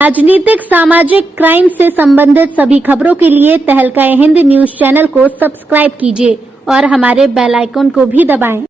राजनीतिक सामाजिक क्राइम से संबंधित सभी खबरों के लिए तहलका हिंद न्यूज चैनल को सब्सक्राइब कीजिए और हमारे बेल आइकन को भी दबाएं।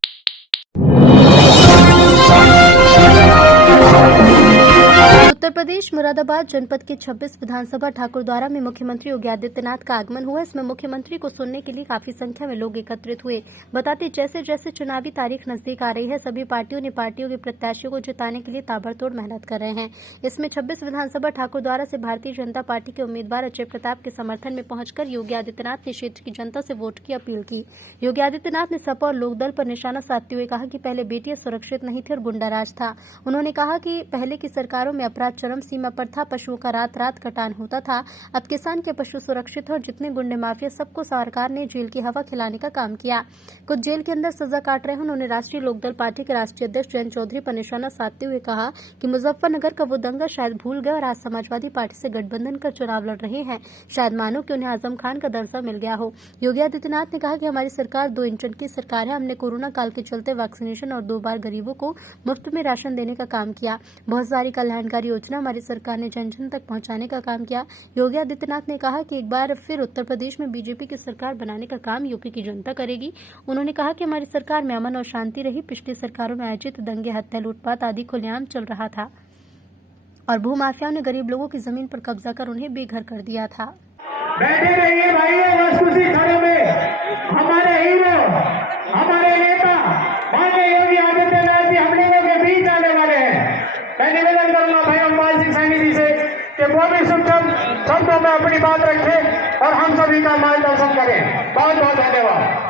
उत्तर प्रदेश मुरादाबाद जनपद के 26 विधानसभा ठाकुरद्वारा में मुख्यमंत्री योगी आदित्यनाथ का आगमन हुआ। इसमें मुख्यमंत्री को सुनने के लिए काफी संख्या में लोग एकत्रित हुए। बताते जैसे जैसे चुनावी तारीख नजदीक आ रही है, सभी पार्टियों ने पार्टियों के प्रत्याशियों को जिताने के लिए ताबड़तोड़ मेहनत कर रहे हैं। इसमें 26 विधानसभा ठाकुरद्वारा से भारतीय जनता पार्टी के उम्मीदवार अजय प्रताप के समर्थन में पहुंचकर योगी आदित्यनाथ ने क्षेत्र की जनता से वोट की अपील की। योगी आदित्यनाथ ने सपा और लोकदल पर निशाना साधते हुए कहा कि पहले बेटियां सुरक्षित नहीं थी और गुंडाराज था। उन्होंने कहा कि पहले की सरकारों में अपराध चरम सीमा पर था, पशुओं का रात रात कटान होता था। अब किसान के पशु सुरक्षित हैं और जितने गुंडे माफिया सबको सरकार ने जेल की हवा खिलाने का काम किया। कुछ जेल के अंदर सजा काट रहे हैं। उन्होंने राष्ट्रीय लोकदल पार्टी के राष्ट्रीय अध्यक्ष जयंत चौधरी पर निशाना साधते हुए कहा कि मुजफ्फरनगर का वो दंगा शायद भूल गए और आज समाजवादी पार्टी से गठबंधन कर चुनाव लड़ रहे हैं। शायद मानो कि उन्हें आजम खान का दर्जा मिल गया हो। योगी आदित्यनाथ ने कहा कि हमारी सरकार 2 इंजन की सरकार है। हमने कोरोना काल के चलते वैक्सीनेशन और 2 बार गरीबों को मुफ्त में राशन देने का काम किया। बहुत सारी कल्याणकारी योजना हमारी सरकार ने जन जन तक पहुंचाने का काम किया। योगी आदित्यनाथ ने कहा कि एक बार फिर उत्तर प्रदेश में बीजेपी की सरकार बनाने का काम यूपी की जनता करेगी। उन्होंने कहा कि हमारी सरकार में अमन और शांति रही। पिछली सरकारों में आयोजित दंगे, हत्या, लूटपाट आदि खुलेआम चल रहा था और भूमाफियाओं ने गरीब लोगों की जमीन पर कब्जा कर उन्हें बेघर कर दिया था। बैठे रहिए भाई, बस उसी खड़े में हमारे हीरो, हमारे नेता माननीय योगी आदित्यनाथ जी हम लोगों के बीच आने वाले हैं। मैं निवेदन करूंगा भाई अम्बाल सिंह सैनी जी से कि वो भी सुखम शब्दों में अपनी बात रखें और हम सभी का मार्गदर्शन करें। बहुत बहुत धन्यवाद।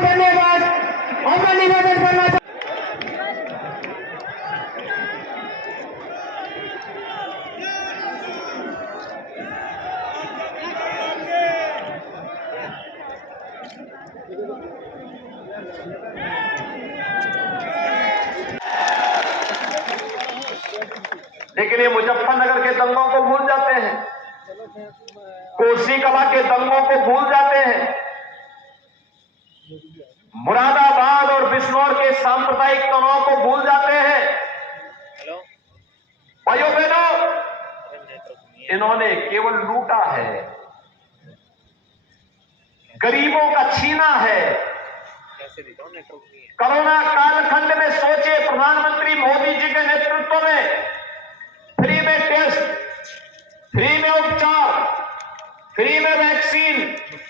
धन्यवाद। और मैं निवेदन करना लेकिन ये मुजफ्फरनगर के दंगों को भूल जाते हैं, कोसी कला के दंगों को भूल जाते हैं, मुरादाबाद और बिजनौर के सांप्रदायिक तनाव को भूल जाते हैं। भाइयों बहनों, इन्होंने केवल लूटा है, गरीबों का छीना है। कोरोना कालखंड में सोचे प्रधानमंत्री मोदी जी के नेतृत्व में फ्री में टेस्ट, फ्री में उपचार, फ्री में वैक्सीन।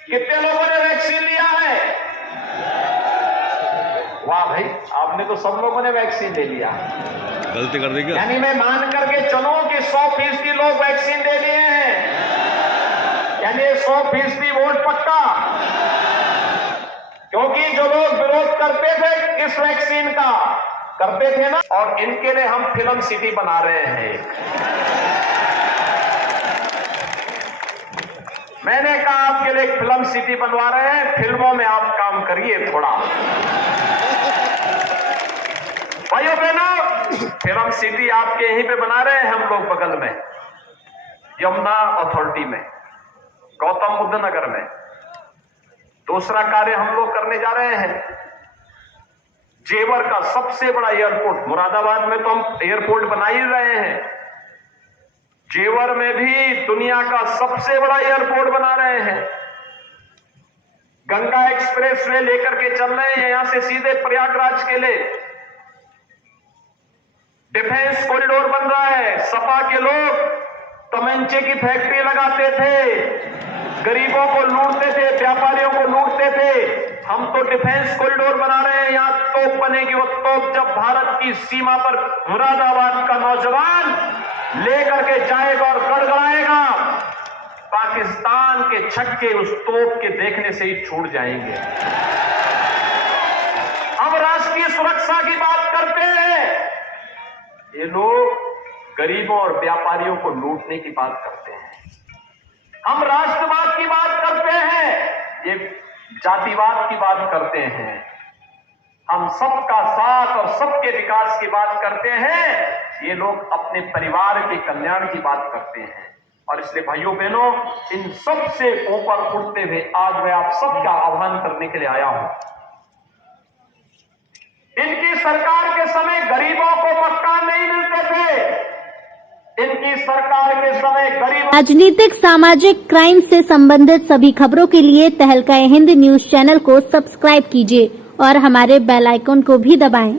कितने लोगों ने वैक्सीन लिया है? वाह भाई, आपने तो सब लोगों ने वैक्सीन ले लिया। गलती कर देगा, यानी मैं मान करके चलो कि 100% लोग वैक्सीन ले लिए हैं, यानी 100% वोट पक्का। क्योंकि जो लोग विरोध करते थे इस वैक्सीन का करते थे ना, और इनके लिए हम फिल्म सिटी बना रहे हैं। मैंने कहा आपके लिए एक फिल्म सिटी बनवा रहे हैं, फिल्मों में आप काम करिए थोड़ा। भाइयों बहनों, फिल्म सिटी आपके यहीं पे बना रहे हैं हम लोग, बगल में यमुना अथॉरिटी में, गौतम बुद्ध नगर में। दूसरा कार्य हम लोग करने जा रहे हैं, जेवर का सबसे बड़ा एयरपोर्ट, मुरादाबाद में तो हम एयरपोर्ट बना ही रहे हैं, जेवर में भी दुनिया का सबसे बड़ा एयरपोर्ट बना रहे हैं। गंगा एक्सप्रेस वे लेकर के चल रहे हैं यहां से सीधे प्रयागराज के लिए। डिफेंस कॉरिडोर बन रहा है। सपा के लोग तमंचे की फैक्ट्री लगाते थे, गरीबों को लूटते थे, व्यापारियों को लूटते थे। हम तो डिफेंस कॉरिडोर बना रहे हैं, यहां तोप बनेगी। वो तोप जब भारत की सीमा पर मुरादाबाद का नौजवान लेकर के जाएगा और गड़गड़ाएगा, पाकिस्तान के छक्के उस तोप के देखने से ही छूट जाएंगे। हम राष्ट्रीय सुरक्षा की बात करते हैं, ये लोग गरीबों और व्यापारियों को लूटने की बात करते हैं। हम राष्ट्रवाद की बात करते हैं, ये जातिवाद की बात करते हैं। हम सबका साथ और सबके विकास की बात करते हैं, ये लोग अपने परिवार के कल्याण की बात करते हैं। और इसलिए भाइयों बहनों, इन सब से ऊपर उठते हुए आज मैं आप सबका आह्वान करने के लिए आया हूं। इनकी सरकार के समय गरीबों को मकान नहीं मिलते थे, इनकी सरकार के समय गरीब। राजनीतिक सामाजिक क्राइम से संबंधित सभी खबरों के लिए तहलका हिंद न्यूज चैनल को सब्सक्राइब कीजिए और हमारे बेल आइकन को भी दबाएं।